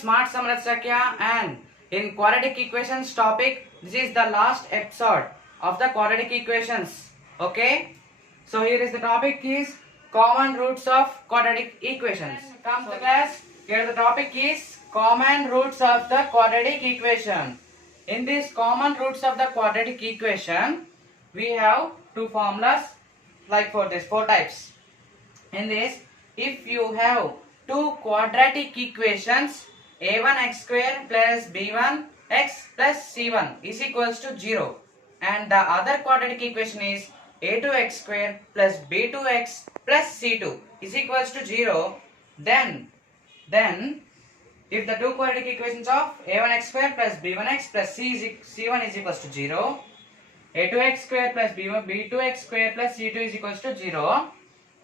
Smart Samrachakya, and in quadratic equations topic, this is the last episode of the quadratic equations. Okay, so here is the topic is common roots of quadratic equations. Come to class. Here the topic is common roots of the quadratic equation. In this common roots of the quadratic equation, we have two formulas like for this four types. In this, if you have two quadratic equations, a1x square plus b1x plus c1 is equals to 0, and the other quadratic equation is a2x square plus b2x plus c2 is equals to 0, then if the two quadratic equations of a1x square plus b1x plus c1 is equals to 0, a2x square plus b2x square plus c2 is equals to 0,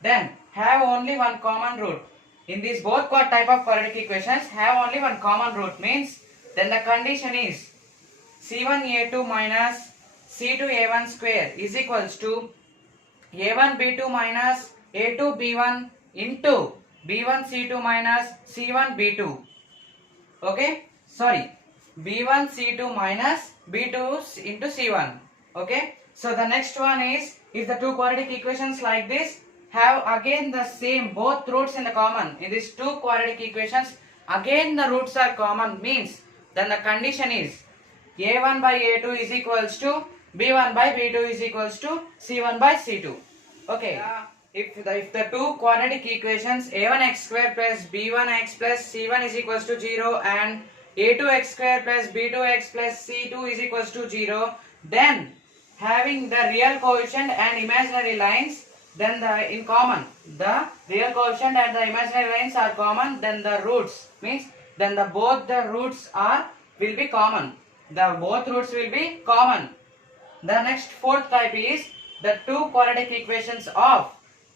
then have only one common root. In these both type of quadratic equations have only one common root, means then the condition is c1a2 minus c2a1 square is equals to a1b2 minus a2b1 into b1c2 minus c1b2. Okay, sorry, b1c2 minus b2 into c1. Okay, so the next one is, if the two quadratic equations like this have again the same both roots in the common, in these two quadratic equations again the roots are common, means then the condition is a1 by a2 is equals to b1 by b2 is equals to c1 by c2. Okay, if the two quadratic equations a1x square plus b1x plus c1 is equals to 0 and a2x square plus b2x plus c2 is equals to 0, then having the real coefficient and imaginary lines, then in common the real coefficient and the imaginary lines are common, then the roots, means then both the roots will be common, both roots will be common. The next fourth type is the two quadratic equations of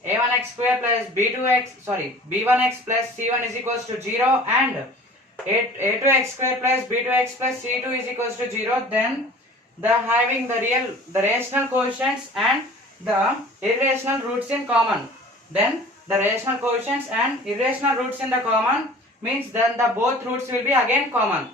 a1x square plus b1x plus c1 is equals to 0 and a2x square plus b2x plus c2 is equals to 0, then having the rational coefficients and the irrational roots in common, then the rational coefficients and irrational roots in the common, means then the both roots will be again common,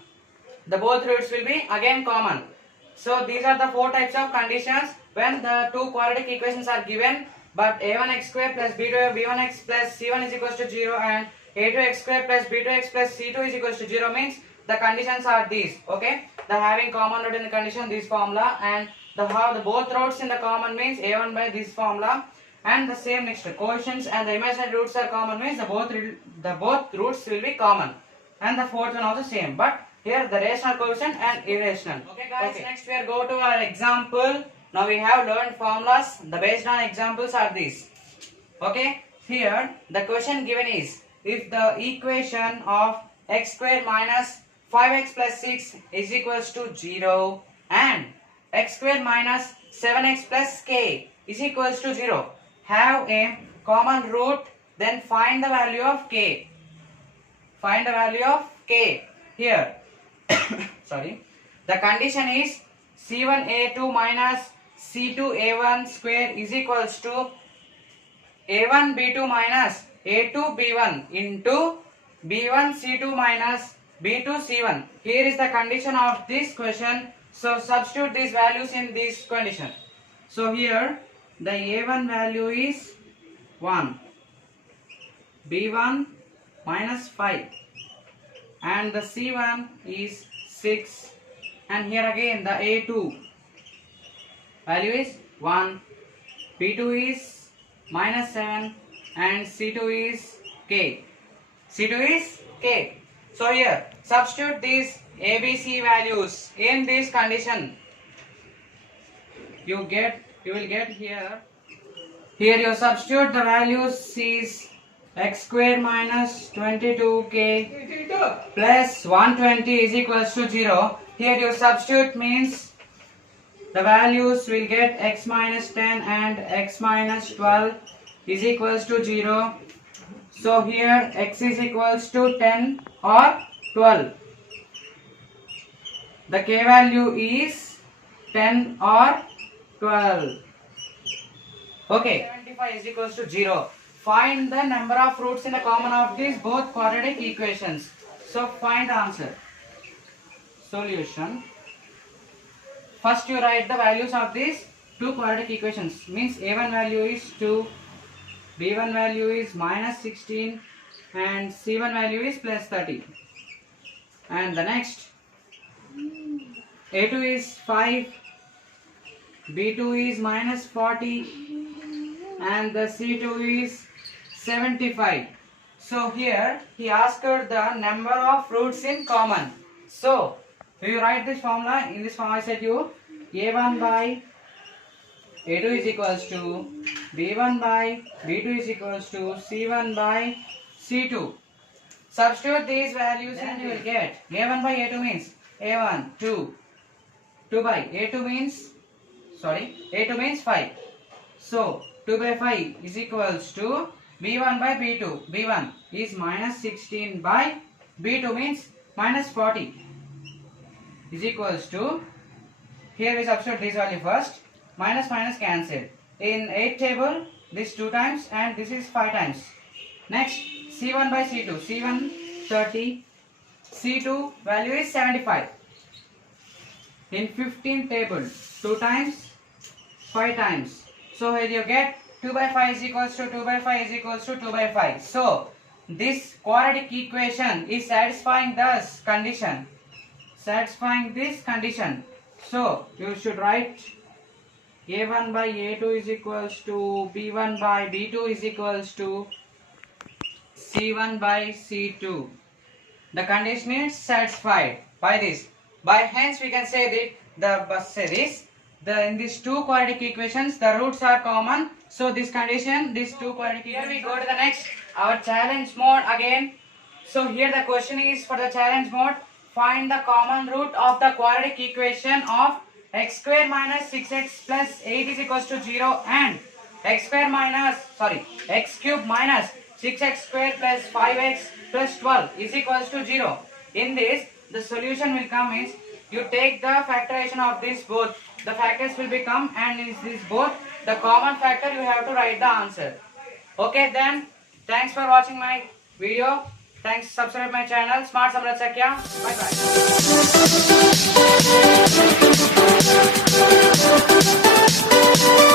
so these are the four types of conditions when the two quadratic equations are given, but a1x square plus b1x plus c1 is equals to 0 and a2x square plus b2x plus c2 is equals to 0, means the conditions are these. Okay, the having common root in the condition this formula, and the both roots in the common means a1 by this formula, and the same next coefficients and the imaginary roots are common, means the both roots will be common, and the fourth one also same, but here the rational coefficient and irrational. Okay guys, next we are go to our example. Now we have learned formulas. The based on examples are these. Okay, here the question given is, if the equation of x square minus 5x plus 6 is equals to 0 and x square minus 7x plus k is equals to 0 have a common root, then find the value of k. Here sorry, the condition is c1a2 minus c2a1 square is equals to a1b2 minus a2b1 into b1c2 minus b2c1. Here is the condition of this question, so substitute these values in this condition. So here the a1 value is 1, b1 minus 5, and the c1 is 6, and here again the a2 value is 1, b2 is minus 7, and c2 is k. So here substitute these ABC values in this condition. You will get here you substitute the values is x square minus 22k plus 120 is equals to 0. Here you substitute means the values will get x minus 10 and x minus 12 is equals to 0. So here x is equals to 10 or 12. The k value is 10 or 12. Okay, 75 is equals to 0. Find the number of roots in the common of these both quadratic equations. So find the answer. Solution. First you write the values of these two quadratic equations. Means a1 value is 2, b1 value is minus 16 and c1 value is plus 30. And the next a2 is 5, b2 is minus 40 and the c2 is 75. So here he asked the number of roots in common. So if you write this formula, in this form I said you a1 by a2 is equals to b1 by b2 is equals to c1 by c2. Substitute these values and you will get a1 by a2 means a1 2, 2 by a2 means a2 means 5. So 2 by 5 is equals to b1 by b2. b1 is minus 16 by b2 means minus 40 is equals to, here we substitute this value first, minus minus cancelled. In 8 table this 2 times and this is 5 times. Next c1 by c2, c1 30, c2 value is 75. In 15 table 2 times, 5 times. So here you get 2 by 5 is equals to 2 by 5 is equals to 2 by 5. So this quadratic equation is satisfying this condition. Satisfying this condition. So you should write a1 by a2 is equals to b1 by b2 is equals to c1 by c2. The condition is satisfied by this. By hence we can say that in these two quadratic equations the roots are common. So this condition, these two quadratic equations. Here we go to the next, our challenge mode again. So here the question is for the challenge mode. Find the common root of the quadratic equation of x square minus 6x plus 8 is equals to 0 and x cube minus 6x square plus 5x plus 12 is equals to 0. In this, the solution will come is, you take the factorization of this both. The factors will become, and in this both, the common factor you have to write the answer. Okay then, thanks for watching my video. Thanks, subscribe my channel, Smart Samrat Sakya. Bye bye.